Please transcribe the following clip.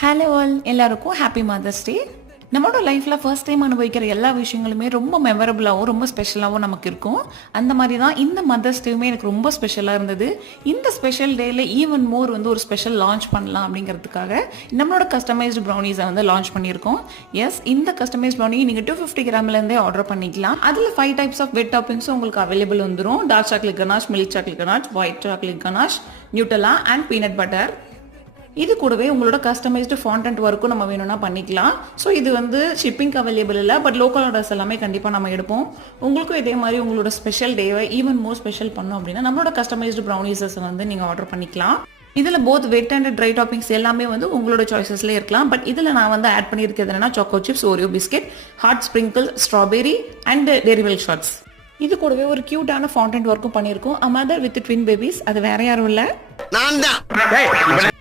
Hello all, எல்லாருக்கும் happy mother's day. நம்மளோட லைஃப்பில் ஃபர்ஸ்ட் டைம் அனுபவிக்கிற எல்லா விஷயங்களுமே ரொம்ப மெமரபுளாகவும் ரொம்ப ஸ்பெஷலாகவும் நமக்கு இருக்கும். அந்த மாதிரி தான் இந்த மதர்ஸ் டேவுமே எனக்கு ரொம்ப ஸ்பெஷலாக இருந்தது. இந்த ஸ்பெஷல் டேயில் ஈவன் மோர் ஒரு ஸ்பெஷல் லான்ச் பண்ணலாம் அப்படிங்கிறதுக்காக நம்மளோட கஸ்டமைஸ்டு ப்ரௌனிஸை லான்ச் பண்ணியிருக்கோம். எஸ், இந்த கஸ்டமைஸ்ட் ப்ரௌனி நீங்கள் 250 கிராம்லேருந்தே ஆர்டர் பண்ணிக்கலாம். அதில் 5 டைப்ஸ் ஆஃப் வெட் டாப்பிங்ஸும் உங்களுக்கு அவைலபிள் வந்துடும். Dark chocolate ganache, milk chocolate ganache, white chocolate ganache, Nutella and peanut butter. இது கூடவே உங்களோட கஸ்டமைஸ்டு ஃபாண்டன்ட் ஒர்க்கும் நம்ம வேணும்னா பண்ணிக்கலாம். ஸோ இது ஷிப்பிங்க்கு அவைலபிள் இல்லை, பட் லோக்கல் ஆர்டர்ஸ் எல்லாமே கண்டிப்பாக நம்ம எடுப்போம். உங்களுக்கும் இதே மாதிரி உங்களோட ஸ்பெஷல் டேவை ஈவன் மோர் ஸ்பெஷல் பண்ணோம் அப்படின்னா நம்மளோட கஸ்டமைஸ்டு ப்ரௌனிஸஸ் நீங்கள் ஆர்டர் பண்ணிக்கலாம். இதில் both wet and try toppings எல்லாமே உங்களோட சாய்ஸஸ்லேயே இருக்கலாம். பட் இதில் நான் ஆட் பண்ணியிருக்கிறது என்னன்னா choco chips, Oreo biscuit, hot sprinkle, strawberry and dairy milk shots. இது கூடவே ஒரு கியூட்டான ஃபாண்டன்ட் ஒர்க்கும் பண்ணியிருக்கோம். A mother with twin babies. அது வேற யாரும் இல்லை, நான் தான்.